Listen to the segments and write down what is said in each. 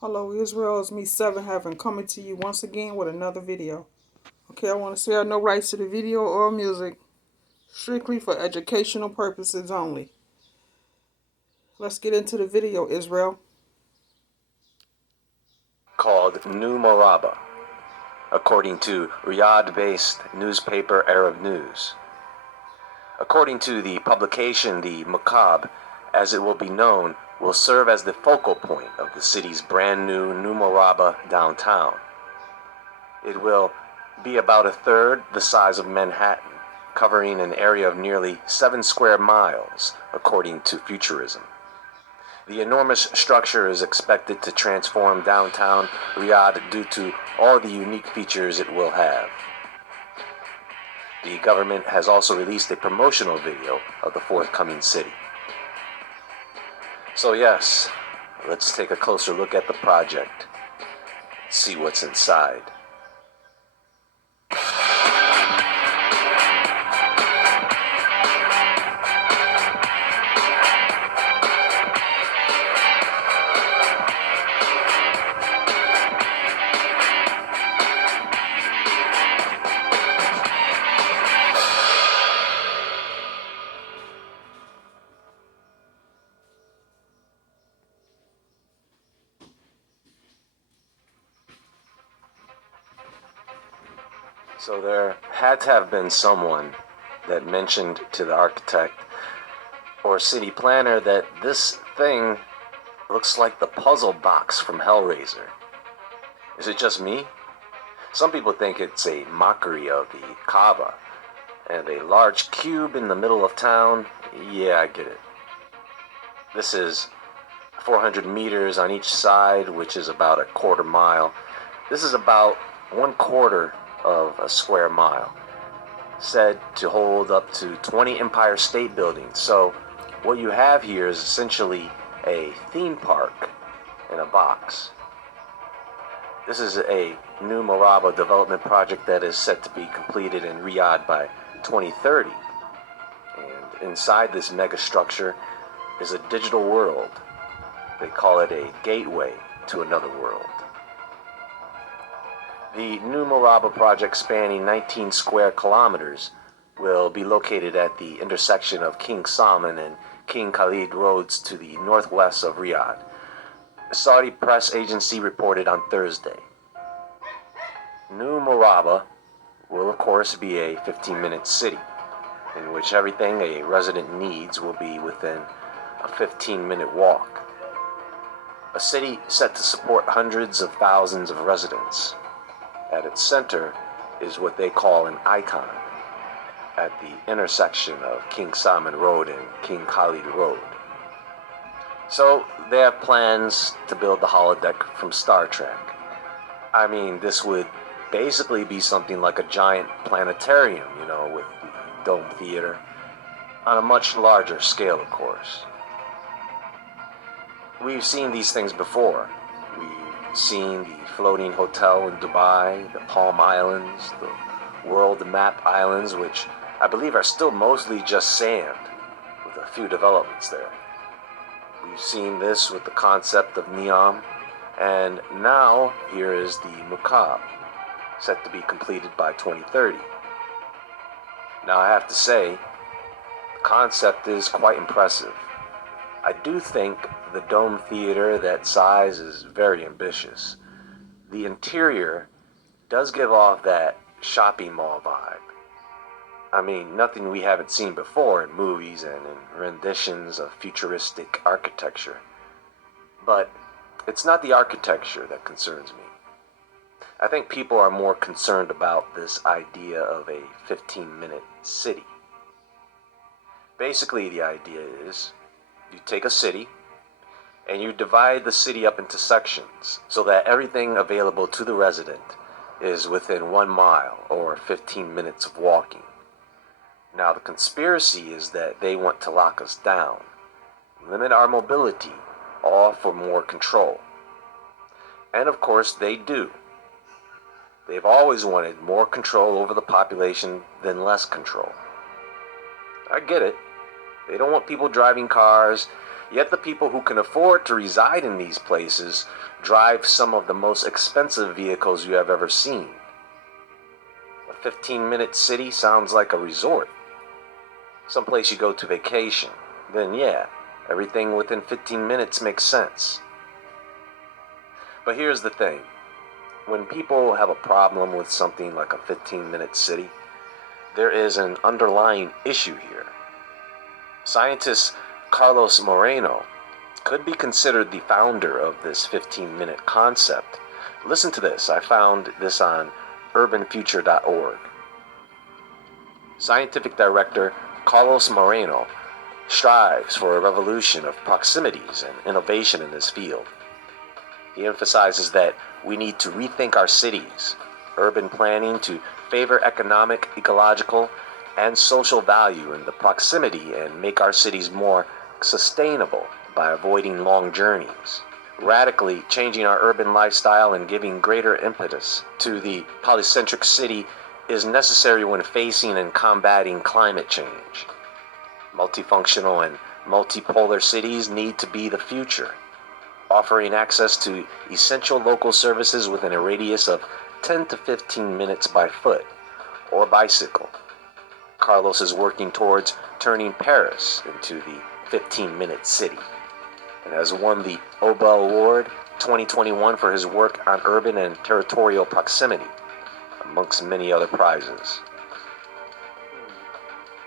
Hello Israel, it's me Seven Heaven coming to you once again with another video. Okay, I want to say I have no rights to the video or music, strictly for educational purposes only. Let's get into the video, Israel. Called New Moraba, according to Riyadh-based newspaper Arab News. According to the publication, the Macabre, as it will be known, will serve as the focal point of the city's brand new Moraba downtown. It will be about a third the size of Manhattan, covering an area of nearly 7 square miles, according to Futurism. The enormous structure is expected to transform downtown Riyadh due to all the unique features it will have. The government has also released a promotional video of the forthcoming city. So yes, let's take a closer look at the project, see what's inside. So there had to have been someone that mentioned to the architect or city planner that this thing looks like the puzzle box from Hellraiser. Is it just me? Some people think it's a mockery of the Kaaba, and a large cube in the middle of town. Yeah, I get it. This is 400 meters on each side, which is about a quarter mile. This is about 1/4 of a square mile, said to hold up to 20 Empire State Buildings. So what you have here is essentially a theme park in a box. This is a new Moraba development project that is set to be completed in Riyadh by 2030. And inside this mega structure is a digital world. They call it a gateway to another world. The new Moraba project, spanning 19 square kilometers, will be located at the intersection of King Salman and King Khalid roads to the northwest of Riyadh. A Saudi press agency reported on Thursday. New Moraba will of course be a 15-minute city, in which everything a resident needs will be within a 15-minute walk. A city set to support hundreds of thousands of residents. At its center is what they call an icon, at the intersection of King Salman Road and King Khalid Road. So they have plans to build the holodeck from Star Trek. I mean, this would basically be something like a giant planetarium, with the Dome Theater, on a much larger scale, of course. We've seen these things before. We've seen the floating hotel in Dubai, the Palm Islands, the World Map Islands, which I believe are still mostly just sand, with a few developments there. We've seen this with the concept of Neom, and now here is the Macabre, set to be completed by 2030. Now I have to say, the concept is quite impressive. I do think the Dome Theater, that size, is very ambitious. The interior does give off that shopping mall vibe. I mean, nothing we haven't seen before in movies and in renditions of futuristic architecture. But it's not the architecture that concerns me. I think people are more concerned about this idea of a 15-minute city. Basically, the idea is you take a city and you divide the city up into sections so that everything available to the resident is within 1 mile or 15 minutes of walking. Now, the conspiracy is that they want to lock us down, limit our mobility, all for more control. And of course, they do. They've always wanted more control over the population than less control. I get it. They don't want people driving cars. Yet the people who can afford to reside in these places drive some of the most expensive vehicles you have ever seen. A 15-minute city sounds like a resort, someplace you go to vacation. Then yeah, everything within 15 minutes makes sense. But here's the thing. When people have a problem with something like a 15-minute city, there is an underlying issue here. Scientist Carlos Moreno could be considered the founder of this 15-minute concept. Listen to this. I found this on urbanfuture.org. Scientific director Carlos Moreno strives for a revolution of proximities and innovation in this field. He emphasizes that we need to rethink our cities, urban planning to favor economic, ecological, and social value in the proximity and make our cities more sustainable by avoiding long journeys, radically changing our urban lifestyle and giving greater impetus to the polycentric city is necessary when facing and combating climate change. Multifunctional and multipolar cities need to be the future, offering access to essential local services within a radius of 10 to 15 minutes by foot or bicycle. Carlos is working towards turning Paris into the 15-minute city and has won the Oba Award 2021 for his work on urban and territorial proximity, amongst many other prizes.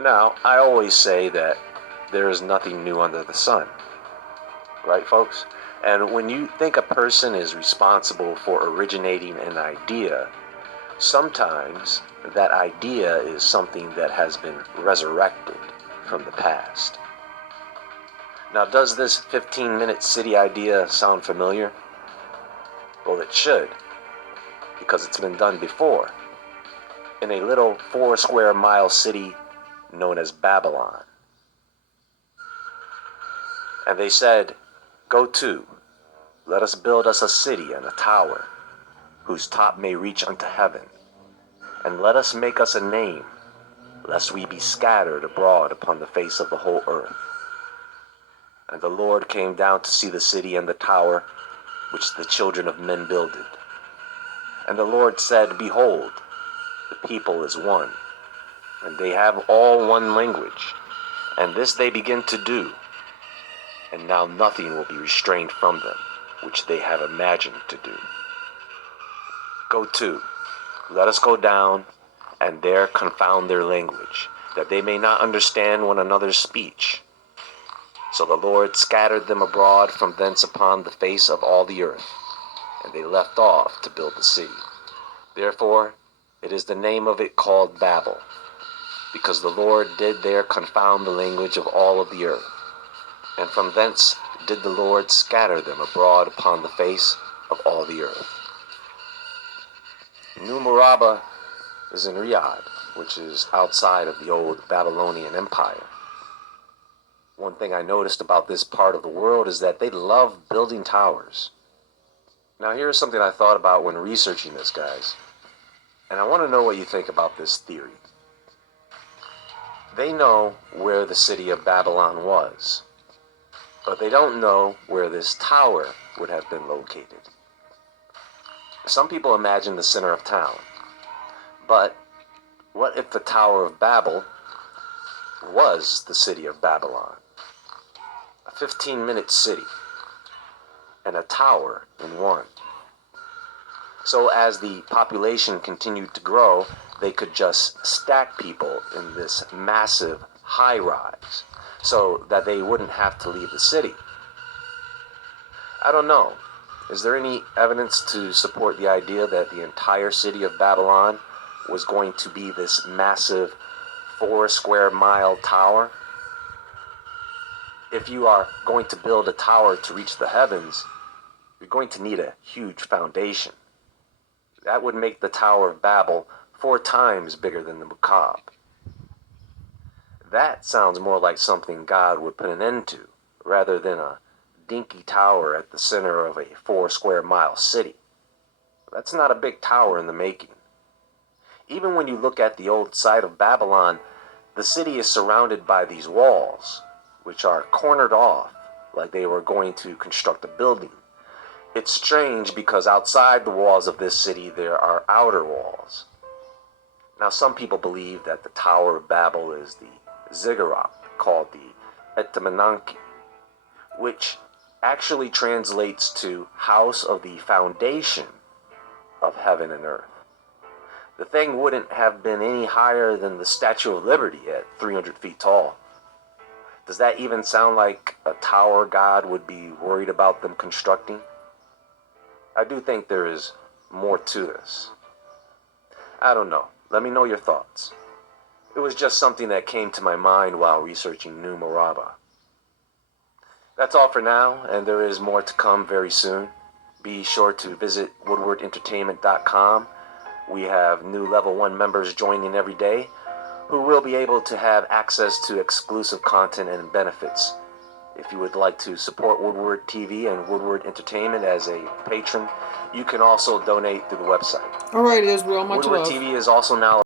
Now, I always say that there is nothing new under the sun, right, folks? And when you think a person is responsible for originating an idea, sometimes that idea is something that has been resurrected from the past. Now, does this 15-minute city idea sound familiar? Well, it should, because it's been done before, in a little 4-square-mile city known as Babylon. And they said, "Go to, let us build us a city and a tower, whose top may reach unto heaven, and let us make us a name, lest we be scattered abroad upon the face of the whole earth. And the Lord came down to see the city and the tower, which the children of men builded. And the Lord said, Behold, the people is one, and they have all one language, and this they begin to do. And now nothing will be restrained from them, which they have imagined to do. Go to, let us go down, and there confound their language, that they may not understand one another's speech. So the Lord scattered them abroad from thence upon the face of all the earth, and they left off to build the city. Therefore it is the name of it called Babel, because the Lord did there confound the language of all of the earth. And from thence did the Lord scatter them abroad upon the face of all the earth." New Muraba is in Riyadh, which is outside of the old Babylonian Empire. One thing I noticed about this part of the world is that they love building towers. Now here's something I thought about when researching this, guys, and I want to know what you think about this theory. They know where the city of Babylon was, but they don't know where this tower would have been located. Some people imagine the center of town, but what if the Tower of Babel was the city of Babylon? A 15-minute city and a tower in one. So as the population continued to grow, they could just stack people in this massive high-rise so that they wouldn't have to leave the city. I don't know. Is there any evidence to support the idea that the entire city of Babylon was going to be this massive 4-square-mile tower? If you are going to build a tower to reach the heavens, you're going to need a huge foundation. That would make the Tower of Babel 4 times bigger than the Macabre. That sounds more like something God would put an end to, rather than a dinky tower at the center of a 4-square-mile city. That's not a big tower in the making. Even when you look at the old site of Babylon, the city is surrounded by these walls, which are cornered off like they were going to construct a building. It's strange because outside the walls of this city there are outer walls. Now, some people believe that the Tower of Babel is the ziggurat called the Etemenanki, which actually translates to house of the foundation of heaven and earth. The thing wouldn't have been any higher than the Statue of Liberty at 300 feet tall. Does that even sound like a tower god would be worried about them constructing? I do think there is more to this. I don't know. Let me know your thoughts. It was just something that came to my mind while researching New Moraba. That's all for now, and there is more to come very soon. Be sure to visit woodwardentertainment.com. We have new Level 1 members joining every day who will be able to have access to exclusive content and benefits. If you would like to support Woodward TV and Woodward Entertainment as a patron, you can also donate through the website. All right, Israel, much Woodward love. TV is also now